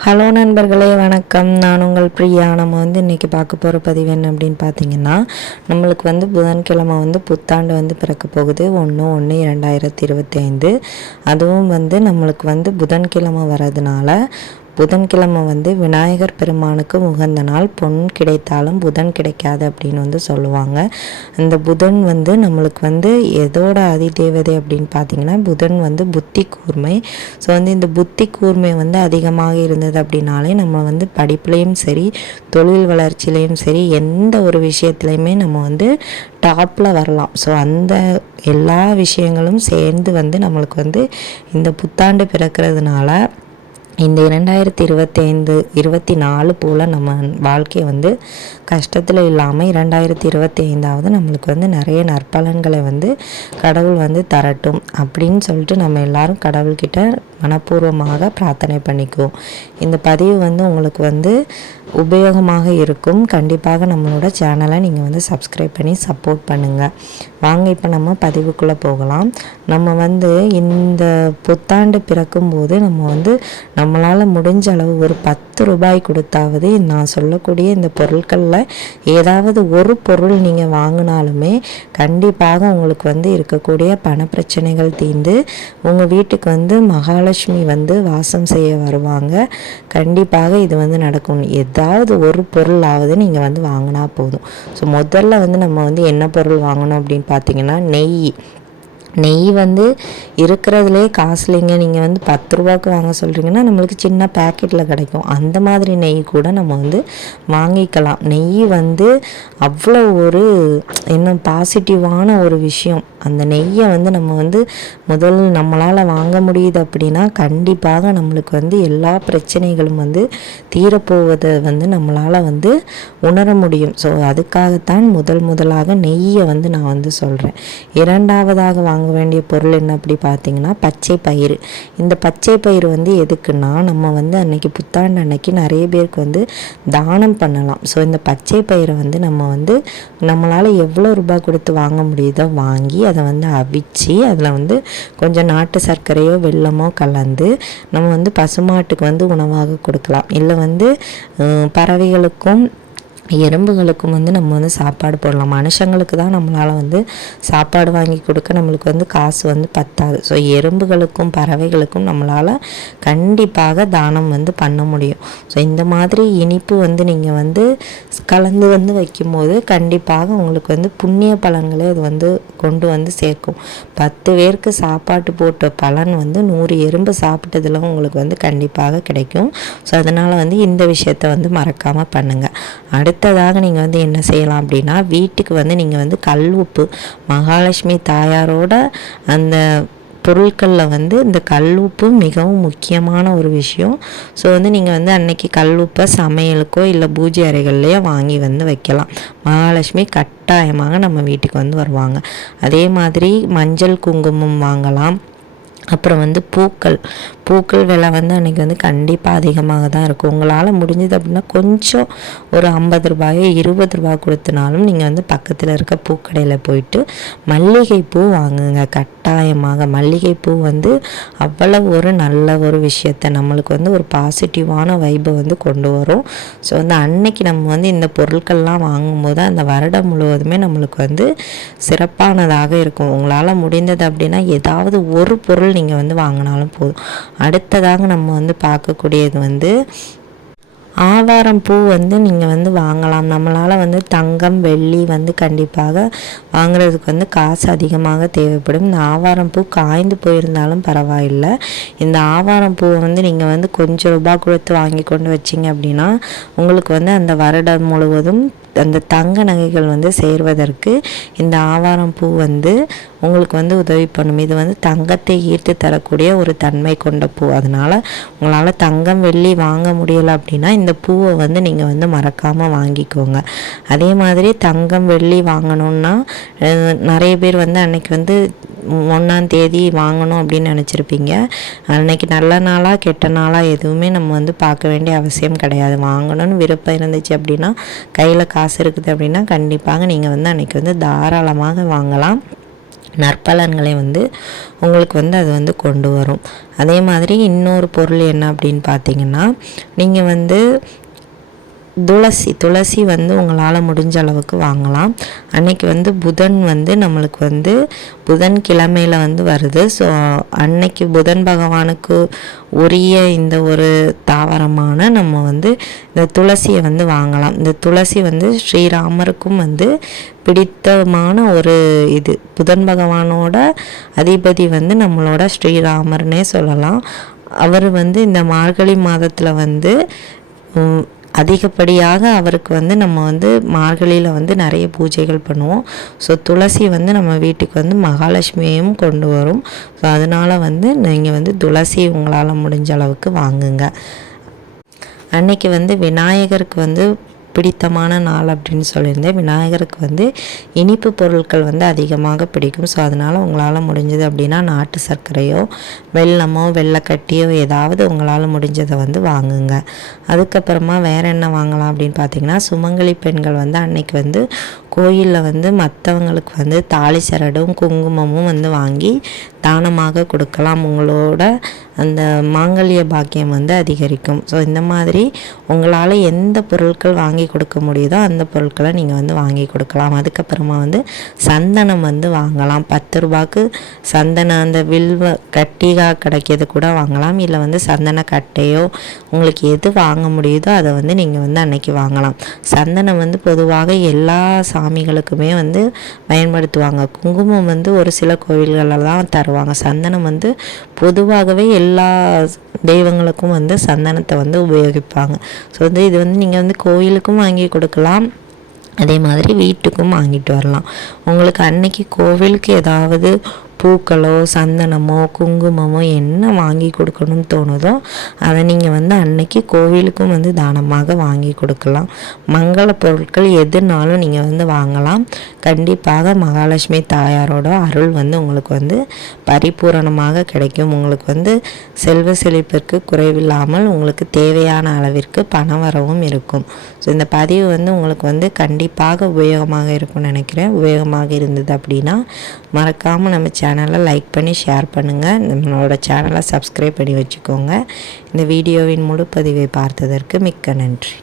Hello நண்பர்களே, வணக்கம். நான் உங்கள் பிரியா. நம்ம இன்றைக்கி பார்க்க போகிற பதிவு என்ன அப்படின்னு பார்த்தீங்கன்னா, நம்மளுக்கு புதன்கிழமை புத்தாண்டு பிறக்க போகுது. 1/1/2025. அதுவும் நம்மளுக்கு புதன்கிழமை வர்றதுனால புதன்கிழமை விநாயகர் பெருமானுக்கு உகந்த நாள். பொன் கிடைத்தாலும் புதன் கிடைக்காது அப்படின்னு சொல்லுவாங்க. அந்த புதன் நம்மளுக்கு எதோட அதிதேவதை அப்படின்னு பார்த்தீங்கன்னா, புதன் புத்தி கூர்மை. ஸோ இந்த புத்தி கூர்மை அதிகமாக இருந்தது அப்படின்னாலே நம்ம படிப்புலேயும் சரி, தொழில் வளர்ச்சியிலையும் சரி, எந்த ஒரு விஷயத்துலையுமே நம்ம டாப்பில் வரலாம். ஸோ அந்த எல்லா விஷயங்களும் சேர்ந்து நம்மளுக்கு இந்த புத்தாண்டு பிறக்கிறதுனால இந்த 2025-24 போல் நம்ம வாழ்க்கையை கஷ்டத்தில் இல்லாமல் 2025 நம்மளுக்கு நிறைய நற்பலன்களை கடவுள் தரட்டும் அப்படின்னு சொல்லிட்டு நம்ம எல்லாரும் கடவுள்கிட்ட மனப்பூர்வமாக பிரார்த்தனை பண்ணிக்குவோம். இந்த பதிவு உங்களுக்கு உபயோகமாக இருக்கும். கண்டிப்பாக நம்மளோட சேனலை நீங்கள் சப்ஸ்கிரைப் பண்ணி சப்போர்ட் பண்ணுங்கள். வாங்க இப்போ நம்ம பதிவுக்குள்ளே போகலாம். நம்ம இந்த புத்தாண்டு பிறக்கும்போது நம்ம நம்மளால் முடிஞ்ச அளவு ஒரு 10 ரூபாய் கொடுத்தாவது நான் சொல்லக்கூடிய இந்த பொருட்களில் ஏதாவது ஒரு பொருள் நீங்கள் வாங்கினாலுமே கண்டிப்பாக உங்களுக்கு இருக்கக்கூடிய பண பிரச்சனைகள் தீர்ந்து உங்கள் வீட்டுக்கு மகாலட்சுமி வாசம் செய்ய வருவாங்க. கண்டிப்பாக இது நடக்கும். ஏதாவது ஒரு பொருளாவது நீங்கள் வாங்கினா போதும். ஸோ முதல்ல நம்ம என்ன பொருள் வாங்கணும் அப்படின்னு பார்த்தீங்கன்னா, நெய் இருக்கிறதுலே காசுலிங்க. நீங்கள் 10 ரூபாய்க்கு வாங்க சொல்கிறீங்கன்னா நம்மளுக்கு சின்ன பேக்கெட்டில் கிடைக்கும். அந்த மாதிரி நெய் கூட நம்ம வாங்கிக்கலாம். நெய் அவ்வளோ ஒரு பாசிட்டிவான ஒரு விஷயம். அந்த நெய்யை நம்ம முதல் நம்மளால் வாங்க முடியுது அப்படின்னா கண்டிப்பாக நம்மளுக்கு எல்லா பிரச்சனைகளும் தீரப்போவதை நம்மளால் உணர முடியும். ஸோ அதுக்காகத்தான் முதலாக நெய்யை நான் சொல்கிறேன். இரண்டாவதாக வாங்க வேண்டிய பொருள் என்ன அப்படி பார்த்தீங்கன்னா, பச்சை பயிறு. இந்த பச்சை பயிறு எதுக்குன்னா, நம்ம அன்னைக்கு புத்தாண்டு அன்னைக்கு நிறைய பேருக்கு தானம் பண்ணலாம். ஸோ இந்த பச்சை பயிரை நம்ம நம்மளால் எவ்வளோ ரூபாய் கொடுத்து வாங்க முடியுதோ வாங்கி அதை அவிச்சு அதில் கொஞ்சம் நாட்டு சர்க்கரையோ வெல்லமோ கலந்து நம்ம பசுமாட்டுக்கு உணவாக கொடுக்கலாம். இல்லை பறவைகளுக்கும் எறும்புகளுக்கும் நம்ம சாப்பாடு போடலாம். மனுஷங்களுக்கு தான் நம்மளால் சாப்பாடு வாங்கி கொடுக்க நம்மளுக்கு காசு பத்தாது. ஸோ எறும்புகளுக்கும் பறவைகளுக்கும் நம்மளால் கண்டிப்பாக தானம் பண்ண முடியும். ஸோ இந்த மாதிரி இனிப்பு நீங்கள் கலந்து வைக்கும்போது கண்டிப்பாக உங்களுக்கு புண்ணிய பலன்களை அது கொண்டு சேர்க்கும். 10 பேருக்கு சாப்பாட்டு போட்ட பலன் 100 எறும்பு சாப்பிட்டதில் உங்களுக்கு கண்டிப்பாக கிடைக்கும். ஸோ அதனால் இந்த விஷயத்தை மறக்காமல் பண்ணுங்கள். அடுத்ததாக நீங்கள் என்ன செய்யலாம் அப்படின்னா, வீட்டுக்கு நீங்கள் கல் உப்பு, மகாலட்சுமி தாயாரோட அந்த பொருட்களில் இந்த கல் உப்பு மிகவும் முக்கியமான ஒரு விஷயம். ஸோ நீங்கள் அன்னைக்கு கல் உப்பை சமையலுக்கோ இல்லை பூஜை அறைகள்லையோ வாங்கி வைக்கலாம். மகாலட்சுமி கட்டாயமாக நம்ம வீட்டுக்கு வருவாங்க. அதே மாதிரி மஞ்சள் குங்குமம் வாங்கலாம். அப்புறம் பூக்கள் விலை அன்றைக்கி கண்டிப்பாக அதிகமாக தான் இருக்கும். உங்களால் முடிஞ்சது அப்படின்னா கொஞ்சம் ஒரு 50 ரூபாயோ 20 ரூபா கொடுத்தனாலும் நீங்கள் பக்கத்தில் இருக்க பூக்கடையில் போயிட்டு மல்லிகைப்பூ வாங்குங்க. கட்டாயமாக மல்லிகைப்பூ அவ்வளவு ஒரு நல்ல ஒரு விஷயத்தை நம்மளுக்கு ஒரு பாசிட்டிவான வைப்பை கொண்டு வரும். ஸோ அன்னைக்கு நம்ம இந்த பொருட்கள்லாம் வாங்கும்போது அந்த வருடம் முழுவதுமே நம்மளுக்கு சிறப்பானதாக இருக்கும். உங்களால் முடிந்தது அப்படின்னா ஏதாவது ஒரு பொருள் நீங்கள் வாங்கினாலும் போதும். அடுத்ததாக நம்ம பார்க்கக்கூடியது ஆவாரம் பூ நீங்கள் வாங்கலாம். நம்மளால் தங்கம் வெள்ளி கண்டிப்பாக வாங்குறதுக்கு காசு அதிகமாக தேவைப்படும். இந்த ஆவாரம் பூ காய்ந்து போயிருந்தாலும் பரவாயில்லை. இந்த ஆவாரம் பூவை நீங்கள் கொஞ்சம் ரூபாய் கொடுத்து வாங்கி கொண்டு வச்சிங்க அப்படின்னா உங்களுக்கு அந்த வருடம் முழுவதும் அந்த தங்க நகைகள் சேர்வதற்கு இந்த ஆவாரம் பூ உங்களுக்கு உதவி பண்ணும். இது தங்கத்தை ஈர்த்து தரக்கூடிய ஒரு தன்மை கொண்ட பூ. அதனால் உங்களால் தங்கம் வெள்ளி வாங்க முடியலை அப்படின்னா இந்த பூவை நீங்கள் மறக்காமல் வாங்கிக்கோங்க. அதே மாதிரி தங்கம் வெள்ளி வாங்கணுன்னா நிறைய பேர் அன்னைக்கு 1ஆம் தேதி வாங்கணும் அப்படின்னு நினச்சிருப்பீங்க. அன்னைக்கு நல்ல நாளாக கெட்ட நாளாக எதுவுமே நம்ம பார்க்க வேண்டிய அவசியம் கிடையாது. வாங்கணும்னு விருப்பம் இருந்துச்சு அப்படின்னா, கையில் காசு இருக்குது அப்படின்னா கண்டிப்பாக நீங்கள் அன்னைக்கு தாராளமாக வாங்கலாம். நற்பலன்களை வந்து உங்களுக்கு வந்து அது வந்து கொண்டு வரும். அதே மாதிரி இன்னொரு பொருள் என்ன அப்படின்னு பார்த்தீங்கன்னா, நீங்கள் வந்து துளசி வந்து உங்களால் முடிஞ்ச அளவுக்கு வாங்கலாம். அன்னைக்கு வந்து புதன் வந்து நம்மளுக்கு வந்து புதன்கிழமையில் வந்து வருது. ஸோ அன்னைக்கு புதன் பகவானுக்கு உரிய இந்த ஒரு தாவரமான நம்ம வந்து இந்த துளசியை வந்து வாங்கலாம். இந்த துளசி வந்து ஸ்ரீராமருக்கும் வந்து பிடித்தமான ஒரு இது. புதன் பகவானோட அதிபதி வந்து நம்மளோட ஸ்ரீராமர்னே சொல்லலாம். அவர் வந்து இந்த மார்கழி மாதத்தில் வந்து அதிகப்படியாக அவருக்கு வந்து நம்ம வந்து மார்கழியில் வந்து நிறைய பூஜைகள் பண்ணுவோம். ஸோ துளசி வந்து நம்ம வீட்டுக்கு வந்து மகாலட்சுமியையும் கொண்டு வரும். ஸோ அதனால் வந்து நீங்கள் வந்து துளசி உங்களால் முடிஞ்ச அளவுக்கு வாங்குங்க. அன்னைக்கு வந்து விநாயகருக்கு வந்து பிடித்தமான நாள் அப்படின்னு சொல்லியிருந்தேன். விநாயகருக்கு வந்து இனிப்பு பொருட்கள் வந்து அதிகமாக பிடிக்கும். ஸோ அதனால் உங்களால் முடிஞ்சது அப்படின்னா நாட்டு சர்க்கரையோ வெல்லமோ வெள்ளைக்கட்டியோ ஏதாவது உங்களால் முடிஞ்சதை வந்து வாங்குங்க. அதுக்கப்புறமா வேறு என்ன வாங்கலாம் அப்படின்னு பார்த்தீங்கன்னா, சுமங்கலி பெண்கள் வந்து அன்னைக்கு வந்து கோயிலில் வந்து மற்றவங்களுக்கு வந்து தாலி சரடும் குங்குமமும் வந்து வாங்கி தானமாக கொடுக்கலாம். உங்களோட அந்த மாங்கல்ய பாக்கியம் வந்து அதிகரிக்கும். ஸோ இந்த மாதிரி உங்களால் எந்த பொருட்கள் வாங்கி கொடுக்க முடியுதோ அந்த பொருட்களை நீங்கள் வந்து வாங்கி கொடுக்கலாம். அதுக்கப்புறமா வந்து சந்தனம் வந்து வாங்கலாம். 10 ரூபாய்க்கு சந்தனம் அந்த வில்வ கட்டியாக கிடைக்கிறது கூட வாங்கலாம். இல்லை வந்து சந்தன கட்டையோ உங்களுக்கு எது வாங்க முடியுதோ அதை வந்து நீங்கள் வந்து அன்னைக்கு வாங்கலாம். சந்தனம் வந்து பொதுவாக எல்லா சாமிகளுக்குமே வந்து பயன்படுத்துவாங்க. குங்குமம் வந்து ஒரு சில கோவில்களில் தான் தருவாங்க. சந்தனம் வந்து பொதுவாகவே எல்லா தெய்வங்களுக்கும் வந்து சந்தனத்தை வந்து உபயோகிப்பாங்க. ஸோ வந்து இது வந்து நீங்கள் வந்து கோவிலுக்கும் வாங்கி கொடுக்கலாம், அதே மாதிரி வீட்டுக்கும் வாங்கிட்டு வரலாம். உங்களுக்கு அன்னைக்கு கோவிலுக்கு ஏதாவது பூக்களோ சந்தனமோ குங்குமமோ என்ன வாங்கி கொடுக்கணும்னு தோணுதோ அதை நீங்கள் வந்து அன்னைக்கு கோவிலுக்கும் வந்து தானமாக வாங்கி கொடுக்கலாம். மங்கள பொருட்கள் எதுனாலும் நீங்கள் வந்து வாங்கலாம். கண்டிப்பாக மகாலட்சுமி தாயாரோட அருள் வந்து உங்களுக்கு வந்து பரிபூரணமாக கிடைக்கும். உங்களுக்கு வந்து செல்வ செழிப்பிற்கு குறைவில்லாமல் உங்களுக்கு தேவையான அளவிற்கு பண வரவும் இருக்கும். ஸோ இந்த பதிவு வந்து உங்களுக்கு வந்து கண்டிப்பாக உபயோகமாக இருக்கும்னு நினைக்கிறேன். உபயோகமாக இருந்தது அப்படின்னா மறக்காமல் நம்ம சேனலை லைக் பண்ணி ஷேர் பண்ணுங்கள். நம்மளோட சேனலை சப்ஸ்கிரைப் பண்ணி வச்சுக்கோங்க. இந்த வீடியோவின் முழு பதிவை பார்த்ததற்கு மிக்க நன்றி.